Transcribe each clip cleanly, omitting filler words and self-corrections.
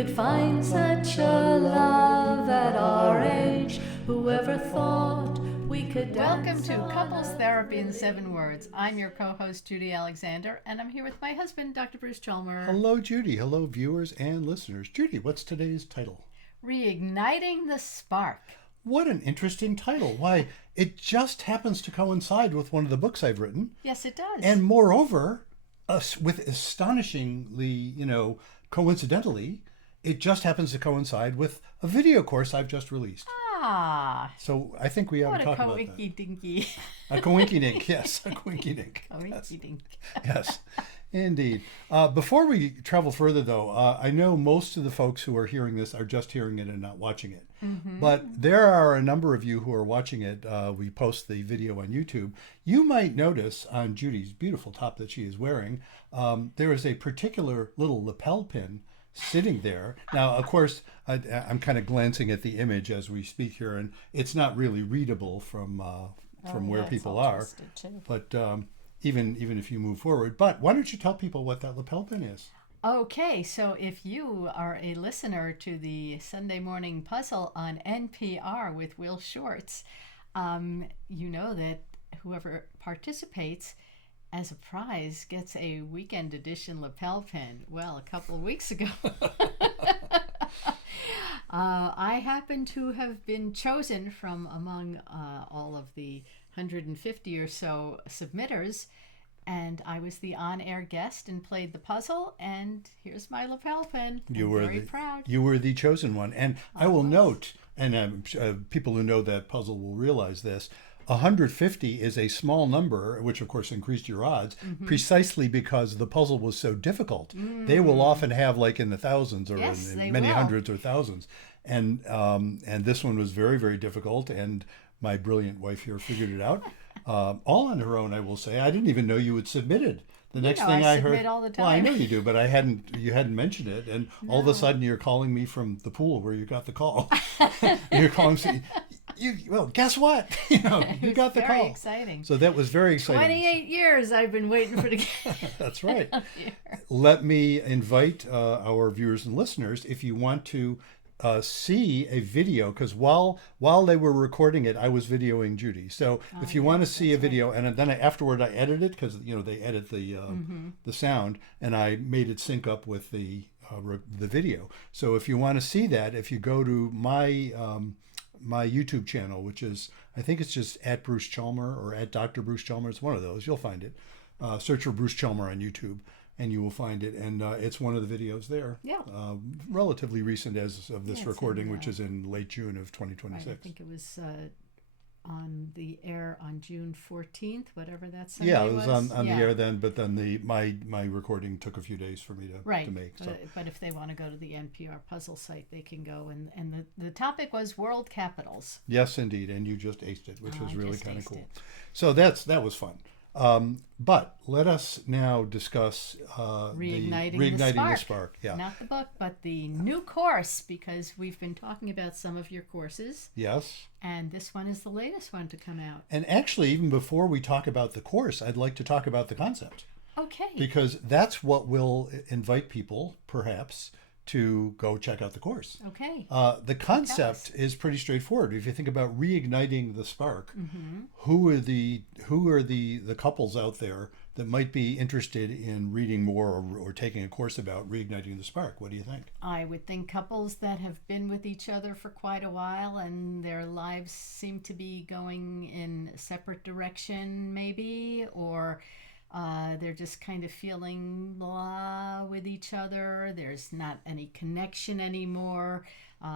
could find such a love at our age. Whoever thought we could dance? Welcome to Couples Therapy in 7 Words. I'm your co-host, Judy Alexander, and I'm here with my husband, Dr. Bruce Chalmer. Hello, Judy. Hello, viewers and listeners. Judy, what's today's title? Reigniting the Spark. What an interesting title. Why, it just happens to coincide with one of the books I've written. Yes, it does. And moreover, with astonishingly, coincidentally, it just happens to coincide with a video course I've just released. Ah. So I think we ought to talk about that. What a coinky-dinky. A coinky-dink, yes. A coinky-dink. Coinky-dink. Yes, indeed. Before we travel further, though, I know most of the folks who are hearing this are just hearing it and not watching it. Mm-hmm. But there are a number of you who are watching it. We post the video on YouTube. You might notice on Judy's beautiful top that she is wearing, there is a particular little lapel pin sitting there. Now, of course, I'm kind of glancing at the image as we speak here, and it's not really readable from where people are. But even if you move forward. But why don't you tell people what that lapel pin is? Okay, so if you are a listener to the Sunday Morning Puzzle on NPR with Will Shortz, you know that whoever participates as a prize gets a weekend edition lapel pin. Well, a couple of weeks ago, I happen to have been chosen from among all of the 150 or so submitters, and I was the on-air guest and played the puzzle, and here's my lapel pin. I'm very proud. You were the chosen one. And I will note, and people who know that puzzle will realize this, 150 is a small number, which of course increased your odds, precisely because the puzzle was so difficult. They will often have like in the thousands or in many hundreds or thousands. And this one was very, very difficult. And my brilliant wife here figured it out. All on her own, I will say. I didn't even know you had submitted. The next thing I heard, all the time. well, I know you do, but you hadn't mentioned it, and all of a sudden you're calling me from the pool where you got the call. You're calling me. Well, guess what? You got the call. Very exciting. So that was very exciting. 28 years I've been waiting for the. That's right. Let me invite our viewers and listeners, if you want to see a video, because while they were recording it, I was videoing Judy. So if you want to see a video, and then afterward I edit it, because they edit the sound, and I made it sync up with the video. So if you want to see that, if you go to my YouTube channel, which is, I think it's just at Bruce Chalmer or at Dr. Bruce Chalmer, it's one of those, you'll find it. Search for Bruce Chalmer on YouTube, and you will find it. And it's one of the videos there. Yeah. Relatively recent as of this recording, which is in late June of 2026. I think it was on the air on June 14th, whatever that Sunday was. Yeah, it was on the air then, but then my recording took a few days for me to make. So. But if they want to go to the NPR puzzle site, they can go. And the topic was world capitals. Yes, indeed. And you just aced it, which was really kind of cool. So that was fun. But let us now discuss Reigniting the Spark. Yeah. Not the book, but the new course, because we've been talking about some of your courses. Yes. And this one is the latest one to come out. And actually, even before we talk about the course, I'd like to talk about the concept. Okay. Because that's what will invite people, perhaps, to go check out the course. Okay. The concept is pretty straightforward. If you think about reigniting the spark, who are the couples out there that might be interested in reading more or taking a course about reigniting the spark? What do you think? I would think couples that have been with each other for quite a while and their lives seem to be going in a separate direction, maybe, or they're just kind of feeling blah with each other. There's not any connection anymore.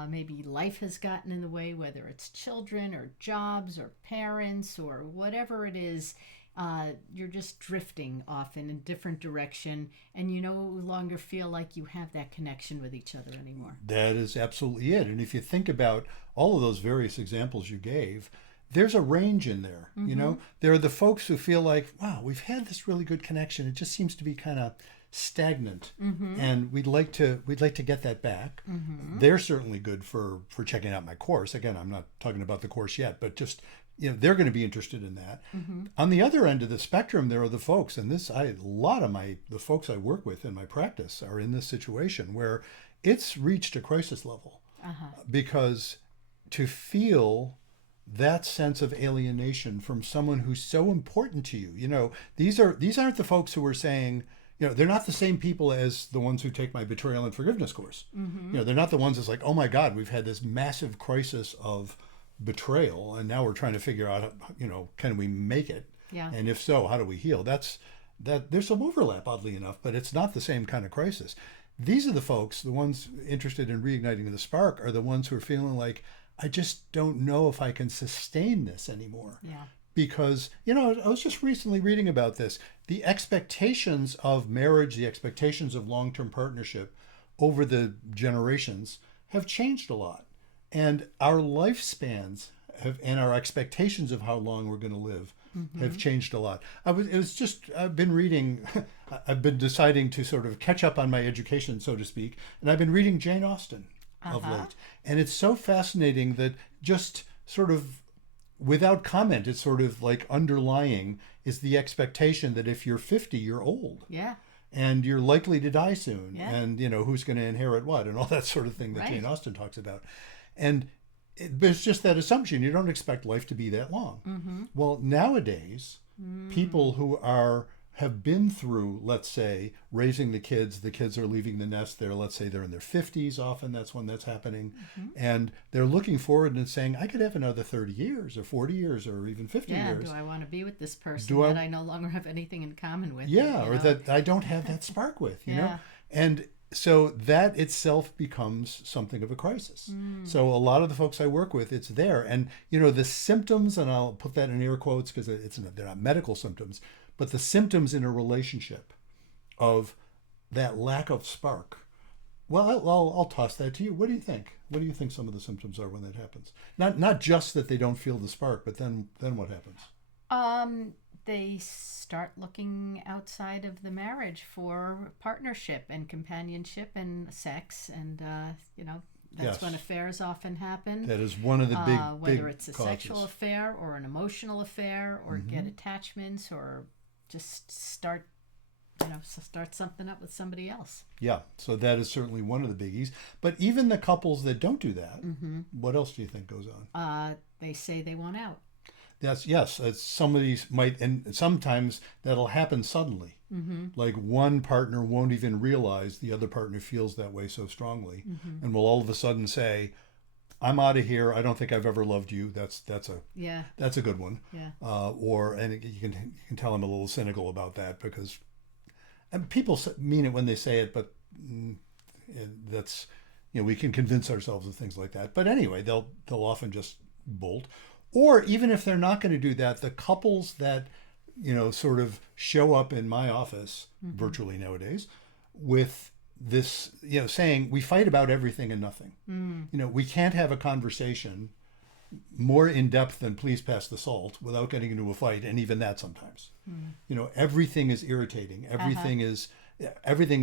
Maybe life has gotten in the way, whether it's children or jobs or parents or whatever it is. You're just drifting off in a different direction, and you no longer feel like you have that connection with each other anymore. That is absolutely it. And if you think about all of those various examples you gave, there's a range in there. There are the folks who feel like, wow, we've had this really good connection. It just seems to be kind of stagnant, and we'd like to get that back. They're certainly good for checking out my course. Again, I'm not talking about the course yet, but just they're going to be interested in that. On the other end of the spectrum, there are the folks, and a lot of the folks I work with in my practice are in this situation where it's reached a crisis level. Uh-huh. Because to feel that sense of alienation from someone who's so important to you, these aren't the folks who are saying, they're not the same people as the ones who take my betrayal and forgiveness course. They're not the ones that's like, oh my God, we've had this massive crisis of betrayal, and now we're trying to figure out, can we make it? Yeah. And if so, how do we heal? That there's some overlap, oddly enough, but it's not the same kind of crisis. These are the folks, the ones interested in reigniting the spark, are the ones who are feeling like, I just don't know if I can sustain this anymore. Yeah. Because, I was just recently reading about this. The expectations of marriage, the expectations of long-term partnership over the generations have changed a lot. And our lifespans and our expectations of how long we're going to live have changed a lot. I've been reading, I've been deciding to sort of catch up on my education, so to speak, and I've been reading Jane Austen of late. And it's so fascinating that just sort of without comment, it's sort of like underlying is the expectation that if you're 50, you're old. Yeah. And you're likely to die soon. Yeah. And, who's going to inherit what and all that sort of thing that Right. Jane Austen talks about. And there's just that assumption. You don't expect life to be that long. Well, nowadays, people who have been through, let's say, raising the kids are leaving the nest. Let's say they're in their 50s often. That's when that's happening. And they're looking forward and saying, I could have another 30 years or 40 years or even 50 years. Do I want to be with this person that I no longer have anything in common with? Or that I don't have that spark with, you know? Yeah. And so that itself becomes something of a crisis. So a lot of the folks I work with, it's there. And, the symptoms, and I'll put that in air quotes because they're not medical symptoms, but the symptoms in a relationship of that lack of spark. Well, I'll toss that to you. What do you think? What do you think some of the symptoms are when that happens? Not just that they don't feel the spark, but then what happens? They start looking outside of the marriage for partnership and companionship and sex, and that's Yes. when affairs often happen. That is one of the big whether it's a causes. sexual affair or an emotional affair, or get attachments, or just start something up with somebody else. Yeah, so that is certainly one of the biggies. But even the couples that don't do that, what else do you think goes on? They say they want out. Yes, somebody might, and sometimes that'll happen suddenly. Like one partner won't even realize the other partner feels that way so strongly, and will all of a sudden say, "I'm out of here. I don't think I've ever loved you." That's a good one. Yeah. And you can tell I'm a little cynical about that because, and people mean it when they say it, but that's we can convince ourselves of things like that. But anyway, they'll often just bolt. Or even if they're not going to do that, the couples that, sort of show up in my office virtually nowadays with this, saying we fight about everything and nothing. We can't have a conversation more in depth than please pass the salt without getting into a fight. And even that sometimes, everything is irritating. Everything is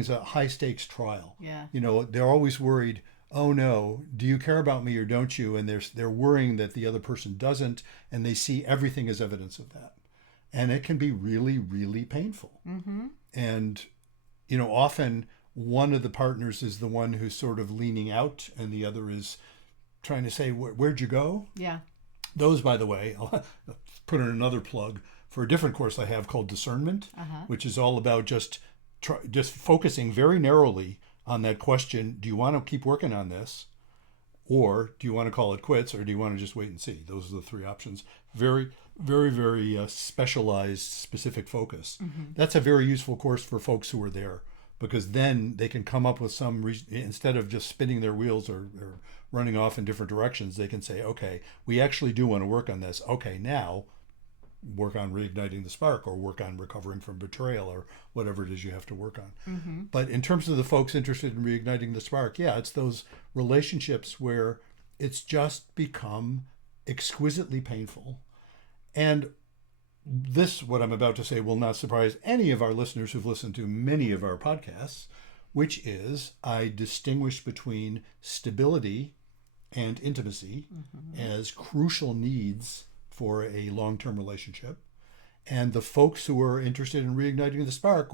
a high stakes trial. Yeah. They're always worried, oh no, do you care about me or don't you? And they're worrying that the other person doesn't, and they see everything as evidence of that. And it can be really, really painful. And, often one of the partners is the one who's sort of leaning out and the other is trying to say, where'd you go? Yeah. Those, by the way, I'll put in another plug for a different course I have called Discernment, which is all about just focusing very narrowly on that question, do you want to keep working on this? Or do you want to call it quits? Or do you want to just wait and see? Those are the three options. Very, very, very specialized, specific focus. That's a very useful course for folks who are there, because then they can come up with instead of just spinning their wheels or running off in different directions, they can say, okay, we actually do want to work on this. Okay, now work on reigniting the spark, or work on recovering from betrayal, or whatever it is you have to work on. But in terms of the folks interested in reigniting the spark, it's those relationships where it's just become exquisitely painful. And this, what I'm about to say, will not surprise any of our listeners who've listened to many of our podcasts, which is I distinguish between stability and intimacy as crucial needs for a long-term relationship. And the folks who are interested in reigniting the spark,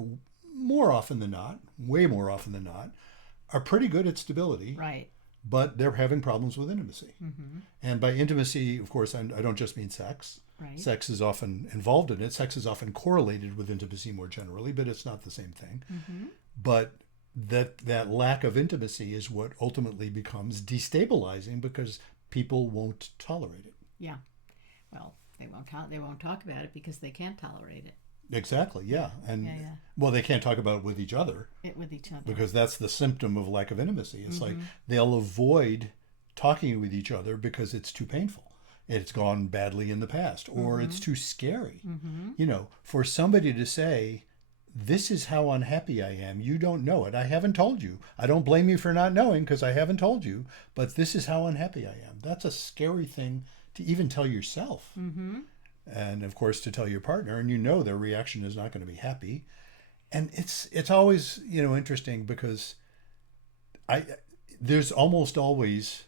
more often than not, way more often than not, are pretty good at stability, Right. but they're having problems with intimacy. Mm-hmm. And by intimacy, of course, I don't just mean sex. Right. Sex is often involved in it. Sex is often correlated with intimacy more generally, but it's not the same thing. Mm-hmm. But that lack of intimacy is what ultimately becomes destabilizing because people won't tolerate it. Yeah. Well, they won't talk about it because they can't tolerate it. Exactly, yeah. And Yeah. well, they can't talk about it with each other With each other. because that's the symptom of lack of intimacy. It's like Mm-hmm. they'll avoid talking with each other because it's too painful. It's gone badly in the past, or it's too scary. Mm-hmm. You know, for somebody to say, this is how unhappy I am. You don't know it. I haven't told you. I don't blame you for not knowing because I haven't told you, but this is how unhappy I am. That's a scary thing to even tell yourself. Mm-hmm. And of course to tell your partner, and you know their reaction is not going to be happy. And it's always, you know, interesting because there's almost always,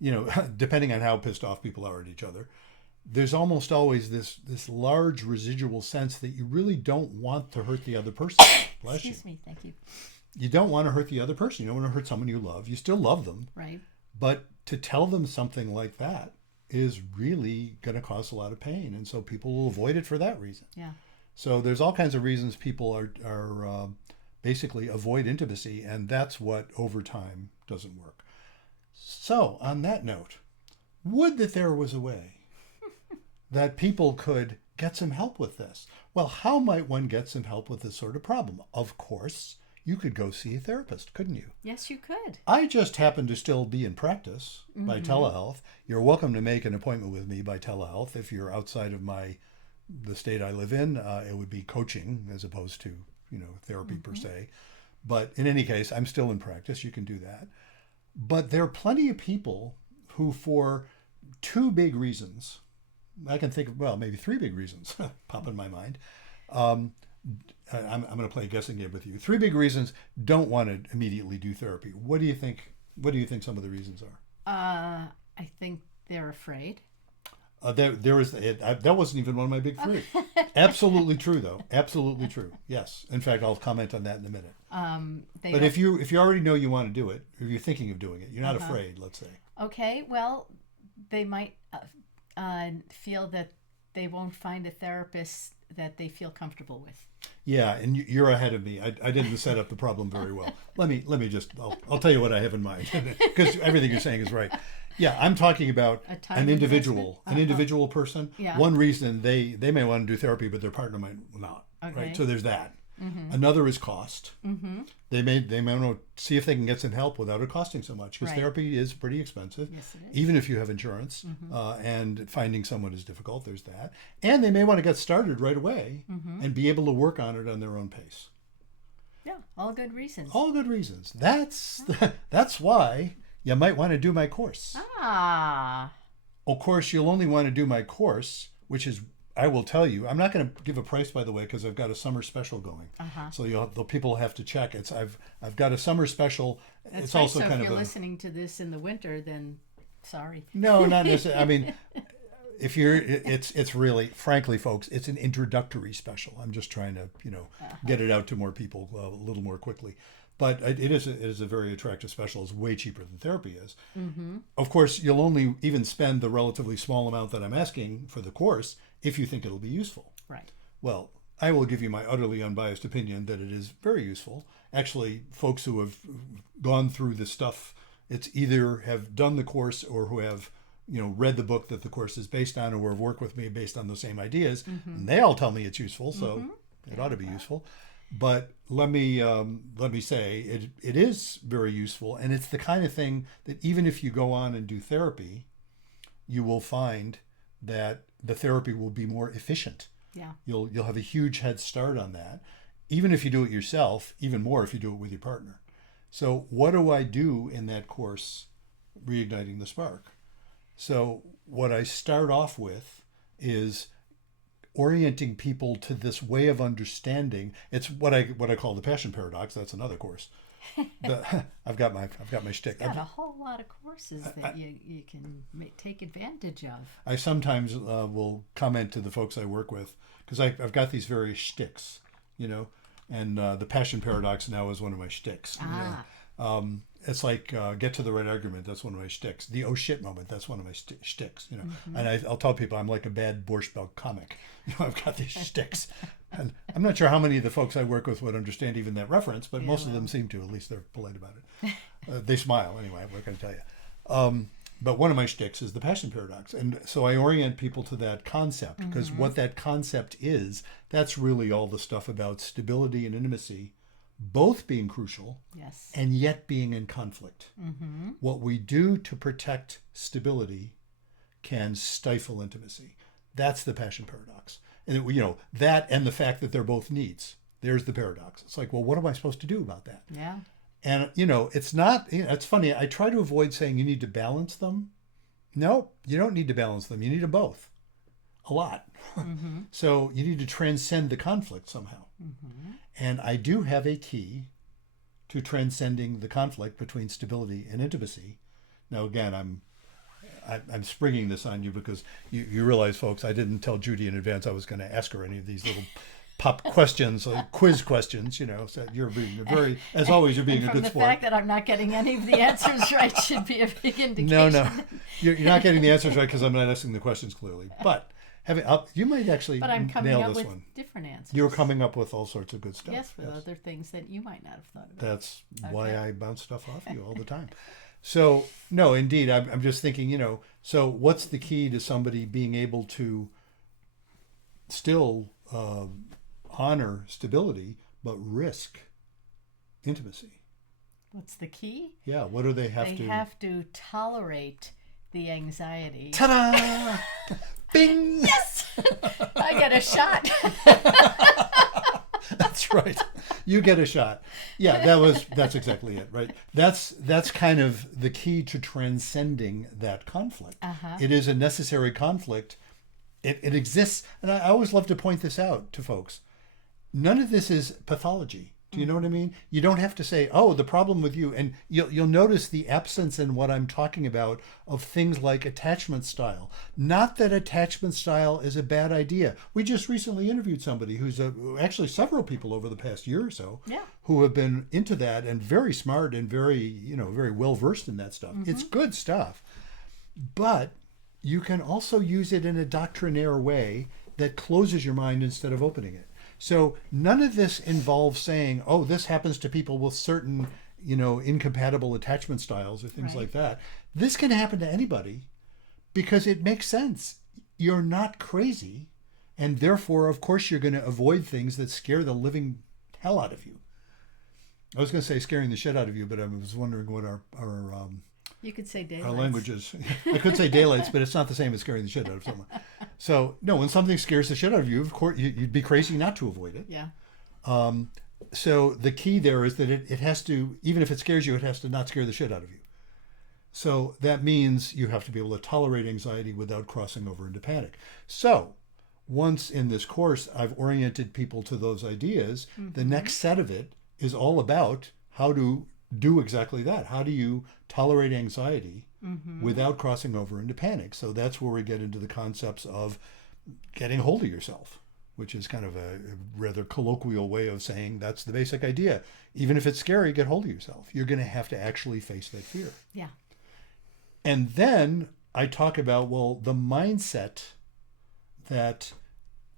you know, depending on how pissed off people are at each other, there's almost always this large residual sense that you really don't want to hurt the other person. Bless you. Excuse me. Thank you. You don't want to hurt the other person. You don't want to hurt someone you love. You still love them. Right. But to tell them something like that is really going to cause a lot of pain. And so people will avoid it for that reason. Yeah. So there's all kinds of reasons people are basically avoid intimacy. And that's what over time doesn't work. So on that note, would that there was a way that people could get some help with this. Well, how might one get some help with this sort of problem? Of course, you could go see a therapist, couldn't you? Yes, you could. I just happen to still be in practice by telehealth. You're welcome to make an appointment with me by telehealth. If you're outside of the state I live in, it would be coaching as opposed to, you know, therapy per se. But in any case, I'm still in practice. You can do that. But there are plenty of people who, for two big reasons, I can think of, well, maybe three big reasons pop in my mind. I'm going to play a guessing game with you. Three big reasons don't want to immediately do therapy. What do you think? What do you think some of the reasons are? I think they're afraid. There is that wasn't even one of my big three. Absolutely true, though. Absolutely true. Yes. In fact, I'll comment on that in a minute. But if you already know you want to do it, if you're thinking of doing it, you're not afraid. Let's say. Okay. Well, they might feel that they won't find a therapist that they feel comfortable with. Yeah, and you're ahead of me. I didn't set up the problem very well. Let me just I'll tell you what I have in mind because everything you're saying is right. Yeah, I'm talking about an individual person. Yeah. One reason they may want to do therapy, but their partner might not. Okay. Right. So there's that. Mm-hmm. Another is cost. Mm-hmm. They may want to see if they can get some help without it costing so much because Right. therapy is pretty expensive. Yes, it is. Even if you have insurance, and finding someone is difficult. There's that. And they may want to get started right away and be able to work on it on their own pace. Yeah, all good reasons. All good reasons. That's why you might want to do my course. Ah. Of course, you'll only want to do my course, which is, I will tell you, I'm not going to give a price, by the way, because I've got a summer special going. So the people have to check. I've got a summer special. That's it's right. also So kind if of you're listening to this in the winter, then sorry. No, not necessarily. I mean, if you're, it's really, frankly, folks, it's an introductory special. I'm just trying to, get it out to more people a little more quickly. But it is a very attractive special. It's way cheaper than therapy is. Mm-hmm. Of course, you'll only even spend the relatively small amount that I'm asking for the course if you think it'll be useful. Right. Well, I will give you my utterly unbiased opinion that it is very useful. Actually, folks who have gone through this stuff, it's either have done the course or who have, read the book that the course is based on or have worked with me based on those same ideas. And they all tell me it's useful, so it ought to be useful. But let me say it is very useful, and it's the kind of thing that even if you go on and do therapy, you will find that the therapy will be more efficient. Yeah. You'll have a huge head start on that. Even if you do it yourself, even more if you do it with your partner. So what do I do in that course, Reigniting the Spark? So what I start off with is orienting people to this way of understanding. It's what I call the passion paradox. That's another course. I've got my shtick. It's got a whole lot of courses that you can take advantage of. I sometimes will comment to the folks I work with because I've got these various shticks, and the passion paradox now is one of my shticks. It's like get to the right argument. That's one of my shticks. The oh shit moment. That's one of my shticks. And I'll tell people I'm like a bad Borscht Belt comic. I've got these shticks, and I'm not sure how many of the folks I work with would understand even that reference, but most of them seem to. At least they're polite about it. They smile anyway. I'm not going to tell you. But one of my shticks is the passion paradox, and so I orient people to that concept because what that concept is, that's really all the stuff about stability and intimacy. Both being crucial, Yes. and yet being in conflict. What we do to protect stability can stifle intimacy. That's the passion paradox. And that and the fact that they're both needs. There's the paradox. It's like, well, what am I supposed to do about that? Yeah. And it's not. It's funny. I try to avoid saying you need to balance them. No, you don't need to balance them. You need them both, a lot. So you need to transcend the conflict somehow. And I do have a key to transcending the conflict between stability and intimacy. Now, again, I'm springing this on you because you realize, folks, I didn't tell Judy in advance I was going to ask her any of these little pop questions, quiz questions. So you're being as always, you're being a good sport. From the fact that I'm not getting any of the answers right should be a big indication. No, you're not getting the answers right because I'm not asking the questions clearly, but. You might actually But I'm coming nail up this with one. different answers. You're coming up with all sorts of good stuff. Yes, with other things that you might not have thought about. That's why I bounce stuff off you all the time. So, no, indeed, I'm just thinking, so what's the key to somebody being able to still honor stability, but risk intimacy? What's the key? Yeah, what do they have to? They have to tolerate the anxiety. Ta-da! Bing! Yes! I get a shot. That's right. You get a shot. Yeah, that's exactly it, right? That's kind of the key to transcending that conflict. It is a necessary conflict. It exists, and I always love to point this out to folks. None of this is pathology. Do you know what I mean? You don't have to say, oh, the problem with you. And you'll notice the absence in what I'm talking about of things like attachment style. Not that attachment style is a bad idea. We just recently interviewed somebody who's actually several people over the past year or so who have been into that and very smart and very, very well versed in that stuff. It's good stuff. But you can also use it in a doctrinaire way that closes your mind instead of opening it. So none of this involves saying, oh, this happens to people with certain, incompatible attachment styles or things like that. This can happen to anybody because it makes sense. You're not crazy. And therefore, of course, you're going to avoid things that scare the living hell out of you. I was going to say scaring the shit out of you, but I was wondering what our you could say daylights. Our languages. I could say daylights, but it's not the same as scaring the shit out of someone. So, no, when something scares the shit out of you, of course, you'd be crazy not to avoid it. Yeah. So the key there is that it has to, even if it scares you, it has to not scare the shit out of you. So that means you have to be able to tolerate anxiety without crossing over into panic. So once in this course, I've oriented people to those ideas, the next set of it is all about how to do exactly that. How do you tolerate anxiety without crossing over into panic? So that's where we get into the concepts of getting hold of yourself, which is kind of a rather colloquial way of saying that's the basic idea. Even if it's scary, get hold of yourself. You're going to have to actually face that fear. Yeah. And then I talk about, the mindset that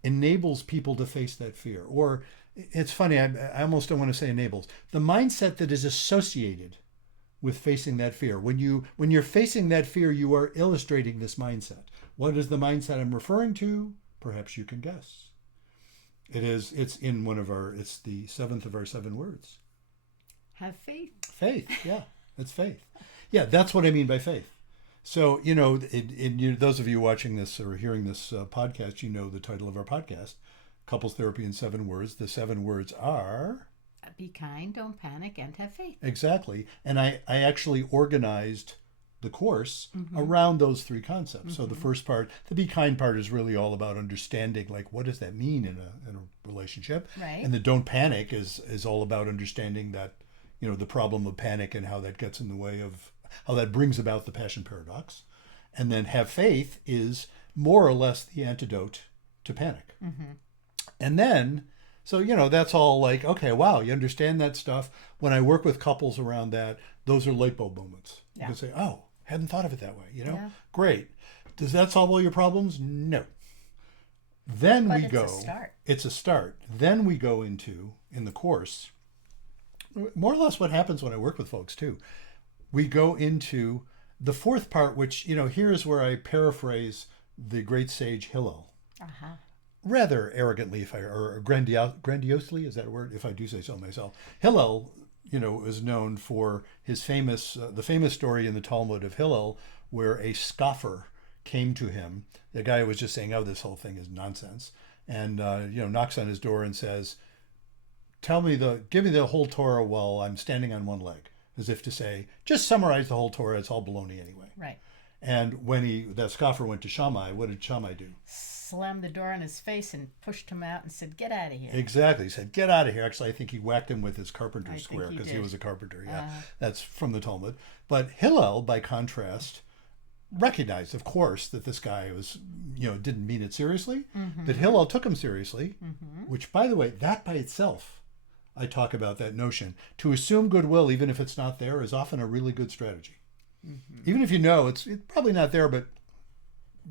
enables people to face that fear. Or it's funny, I almost don't want to say enables. The mindset that is associated with facing that fear. When you're facing that fear, you are illustrating this mindset. What is the mindset I'm referring to? Perhaps you can guess. It's in it's the seventh of our 7 words. Have faith. Faith, yeah, it's faith. Yeah, that's what I mean by faith. So, those of you watching this or hearing this podcast, the title of our podcast, Couples Therapy in 7 Words. The 7 words are... Be kind, don't panic, and have faith. Exactly. And I actually organized the course around those 3 concepts. So the first part, the be kind part, is really all about understanding, like, what does that mean in a relationship? Right. And the don't panic is all about understanding that, the problem of panic and how that gets in the way of, how that brings about the passion paradox. And then have faith is more or less the antidote to panic. And then So, that's all like, okay, wow, you understand that stuff. When I work with couples around that, those are light bulb moments. You can say, oh, hadn't thought of it that way, Yeah. Great. Does that solve all your problems? No. Then But we it's go. a start. It's a start. Then we go into, in the course, more or less what happens when I work with folks too. We go into the fourth part, which, here is where I paraphrase the great sage Hillel. Uh-huh. Rather arrogantly, or grandiosely, is that a word? If I do say so myself. Hillel, is known for his the famous story in the Talmud of Hillel, where a scoffer came to him. The guy was just saying, oh, this whole thing is nonsense. And, knocks on his door and says, give me the whole Torah while I'm standing on one leg. As if to say, just summarize the whole Torah. It's all baloney anyway. Right. And when that scoffer went to Shammai, what did Shammai do? Slammed the door in his face and pushed him out and said, get out of here. Exactly. He said, get out of here. Actually, I think he whacked him with his carpenter's I think square he because he did. was a carpenter. Yeah, that's from the Talmud. But Hillel, by contrast, recognized, of course, that this guy was, didn't mean it seriously. Mm-hmm. But Hillel took him seriously, Mm-hmm. which, by the way, that by itself, I talk about that notion. To assume goodwill, even if it's not there, is often a really good strategy. Mm-hmm. Even if you know it's probably not there, but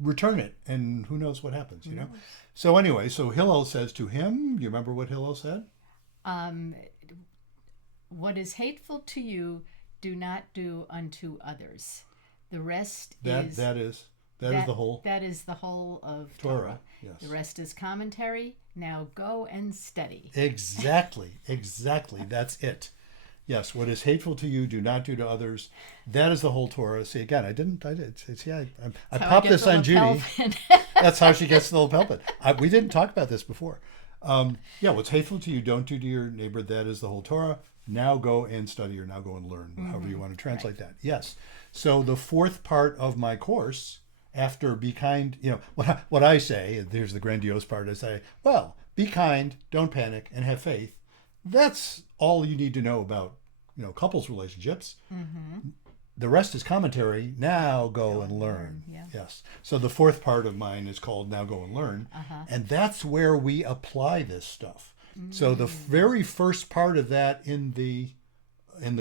return it, and who knows what happens, So anyway, so Hillel says to him, you remember what Hillel said? What is hateful to you, do not do unto others. The rest That is is the whole That is the whole of Torah. Torah. Yes. The rest is commentary. Now go and study. Exactly. That's it. Yes, what is hateful to you, do not do to others. That is the whole Torah. See, again, I popped this on Judy. That's how she gets the lapel pin. We didn't talk about this before. What's hateful to you, don't do to your neighbor. That is the whole Torah. Now go and study, or now go and learn, however you want to translate that. Yes. So the fourth part of my course, after be kind, what I say, and here's the grandiose part, I say, well, be kind, don't panic, and have faith. That's all you need to know about, couples relationships. Mm-hmm. The rest is commentary. Now go and learn. Yeah. Yes. So the fourth part of mine is called Now Go and Learn. Uh-huh. And that's where we apply this stuff. So the very first part of that in the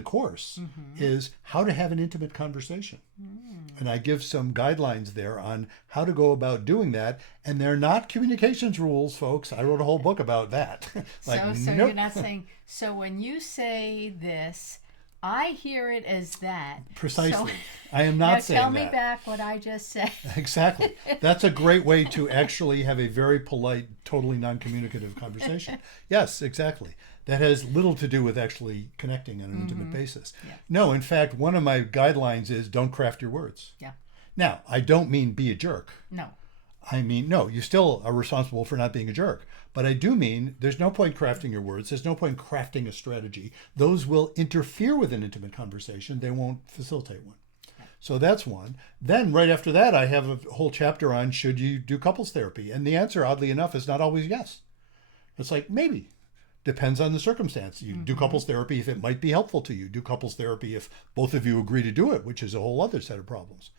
course is how to have an intimate conversation. And I give some guidelines there on how to go about doing that. And they're not communications rules, folks. I wrote a whole book about that. So nope. you're not saying, so when you say this, I hear it as that. Precisely. So, I am not now saying tell that. me back what I just said. Exactly. That's a great way to actually have a very polite, totally non-communicative conversation. Yes, exactly. That has little to do with actually connecting on an intimate basis. Yeah. No, in fact, one of my guidelines is don't craft your words. Yeah. Now, I don't mean be a jerk. No. I mean, no, you still are responsible for not being a jerk. But I do mean there's no point crafting your words. There's no point crafting a strategy. Those will interfere with an intimate conversation. They won't facilitate one. So that's one. Then right after that, I have a whole chapter on should you do couples therapy? And the answer, oddly enough, is not always yes. It's like maybe. Depends on the circumstance. You do couples therapy if it might be helpful to you. Do couples therapy if both of you agree to do it, which is a whole other set of problems.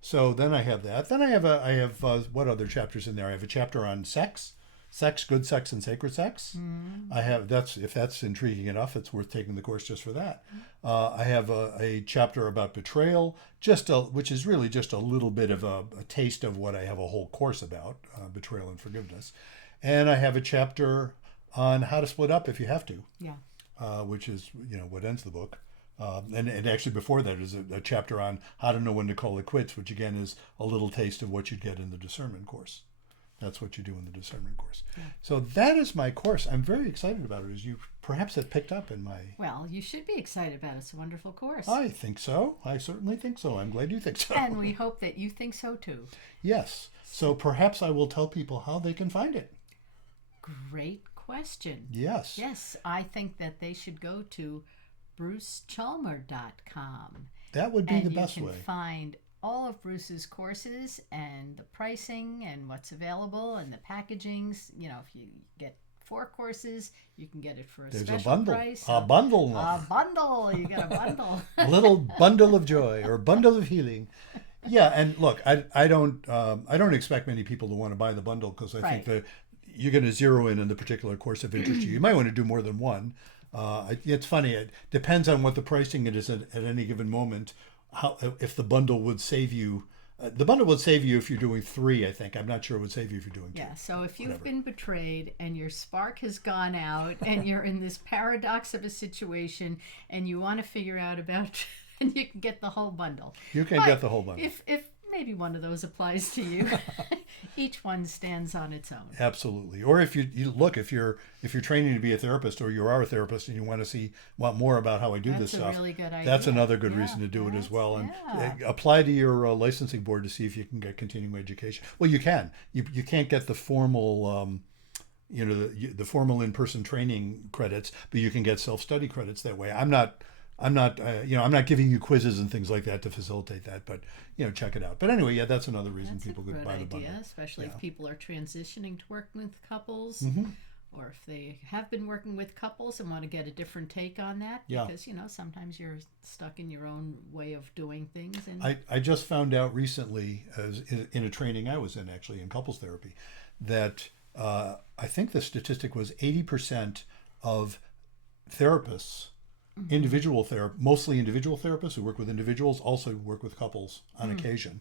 So then I have that. Then I have what other chapters in there? I have a chapter on sex, good sex, and sacred sex. I have if that's intriguing enough, it's worth taking the course just for that. I have a chapter about betrayal, which is really just a little bit of a taste of what I have a whole course about, betrayal and forgiveness. And I have a chapter on how to split up if you have to. Yeah. Which is what ends the book. And actually before that is a chapter on how to know when to call it quits, which again is a little taste of what you'd get in the discernment course. That's what you do in the discernment course. Yeah. So that is my course. I'm very excited about it, as you perhaps have picked up in my... Well, you should be excited about it. It's a wonderful course. I think so. I certainly think so. I'm glad you think so. And we hope that you think so too. Yes. So perhaps I will tell people how they can find it. Great question. Yes. Yes, I think that they should go to brucechalmer.com. That would be the best way. And you can find all of Bruce's courses and the pricing and what's available and the packagings. If you get 4 courses, you can get it for a special price. A bundle. A bundle. You get a bundle. A little bundle of joy or bundle of healing. Yeah, and look, I don't expect many people to want to buy the bundle because I think that you're going to zero in on the particular course of interest you. You might want to do more than one. It's funny. It depends on what the pricing it is at any given moment. How if the bundle would save you. The bundle would save you if you're doing 3, I think. I'm not sure it would save you if you're doing 2. Yeah, so if you've been betrayed and your spark has gone out and you're in this paradox of a situation and you want to figure out about, and you can get the whole bundle. You can get the whole bundle. If maybe one of those applies to you, each one stands on its own. Absolutely. Or if you look, if you're training to be a therapist, or you are a therapist and you want more about how I do this stuff, that's a really good idea. that's another good reason to do it as well. And apply to your licensing board to see if you can get continuing education. Well, you can. You can't get the formal, the formal in-person training credits, but you can get self-study credits that way. I'm not giving you quizzes and things like that to facilitate that, but check it out. But anyway, yeah, that's another reason people could buy the bundle. Especially if people are transitioning to working with couples, or if they have been working with couples and want to get a different take on that. Yeah. Because sometimes you're stuck in your own way of doing things. And I just found out recently, in a training I was in actually in couples therapy, that I think the statistic was 80% of therapists. Mostly individual therapists who work with individuals, also work with couples on occasion.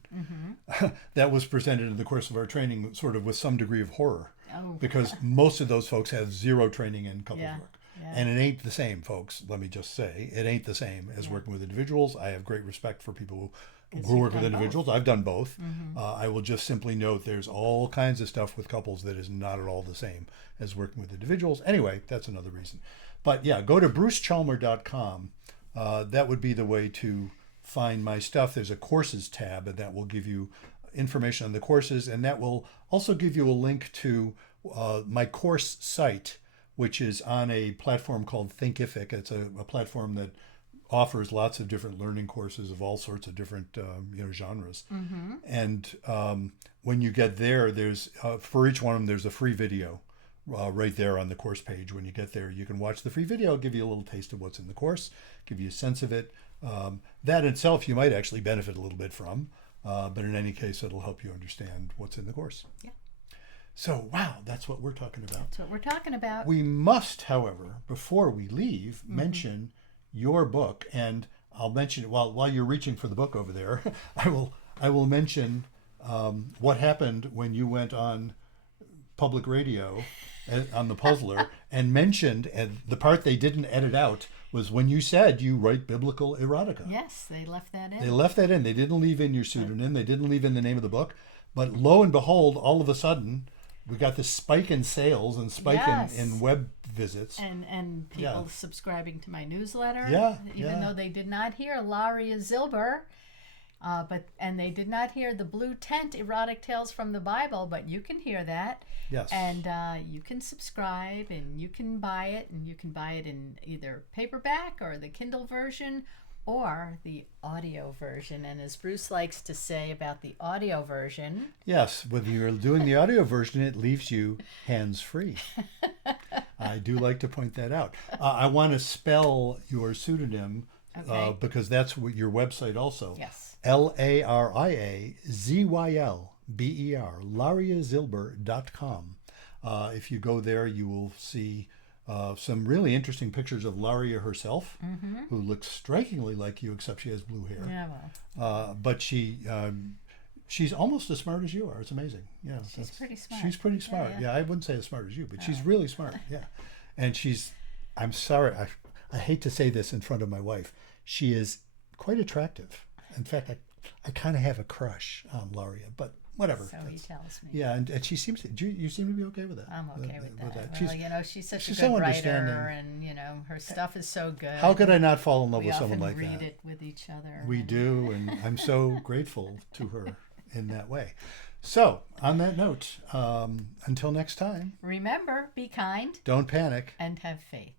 That was presented in the course of our training sort of with some degree of horror, because most of those folks have zero training in couples work. And it ain't the same, folks. Let me just say, it ain't the same as working with individuals. I have great respect for people who work with individuals. I've done both. I will just simply note there's all kinds of stuff with couples that is not at all the same as working with individuals. Anyway, that's another reason. But yeah, go to brucechalmer.com. That would be the way to find my stuff. There's a courses tab, and that will give you information on the courses, and that will also give you a link to my course site, which is on a platform called Thinkific. It's a platform that offers lots of different learning courses of all sorts of different genres. And when you get there, there's for each one of them there's a free video. Right there on the course page. When you get there, you can watch the free video, give you a little taste of what's in the course, give you a sense of it. That itself you might actually benefit a little bit from, but in any case, it'll help you understand what's in the course. Yeah. So, wow, that's what we're talking about. That's what we're talking about. We must, however, before we leave, mention your book, and I'll mention while you're reaching for the book over there. I will mention what happened when you went on public radio on the Puzzler and mentioned, and the part they didn't edit out was when you said you write biblical erotica. Yes, they left that in. They left that in. They didn't leave in your pseudonym. They didn't leave in the name of the book. But lo and behold, all of a sudden, we got this spike in sales and spike in web visits. And people subscribing to my newsletter. Even though they did not hear Laria Zilber. And they did not hear the Blue Tent Erotic Tales from the Bible, but you can hear that. Yes. And you can subscribe, and you can buy it, and you can buy it in either paperback or the Kindle version or the audio version. And as Bruce likes to say about the audio version... Yes, when you're doing the audio version, it leaves you hands-free. I do like to point that out. I want to spell your pseudonym because that's what your website also. Yes. LARIAZYLBER, LariaZilber.com. If you go there, you will see some really interesting pictures of Laria herself, who looks strikingly like you, except she has blue hair. Yeah, well. But she's almost as smart as you are. It's amazing. Yeah, she's pretty smart. She's pretty smart. Yeah, I wouldn't say as smart as you, but she's really smart. Yeah, and I'm sorry, I hate to say this in front of my wife. She is quite attractive. In fact, I kind of have a crush on Laria, but whatever. So he tells me. Yeah, and she seems to. You seem to be okay with that. I'm okay with that. Well, she's such a good so writer, and her stuff is so good. How could I not fall in love with someone like that? We often read it with each other. We do, and I'm so grateful to her in that way. So, on that note, until next time. Remember, be kind. Don't panic. And have faith.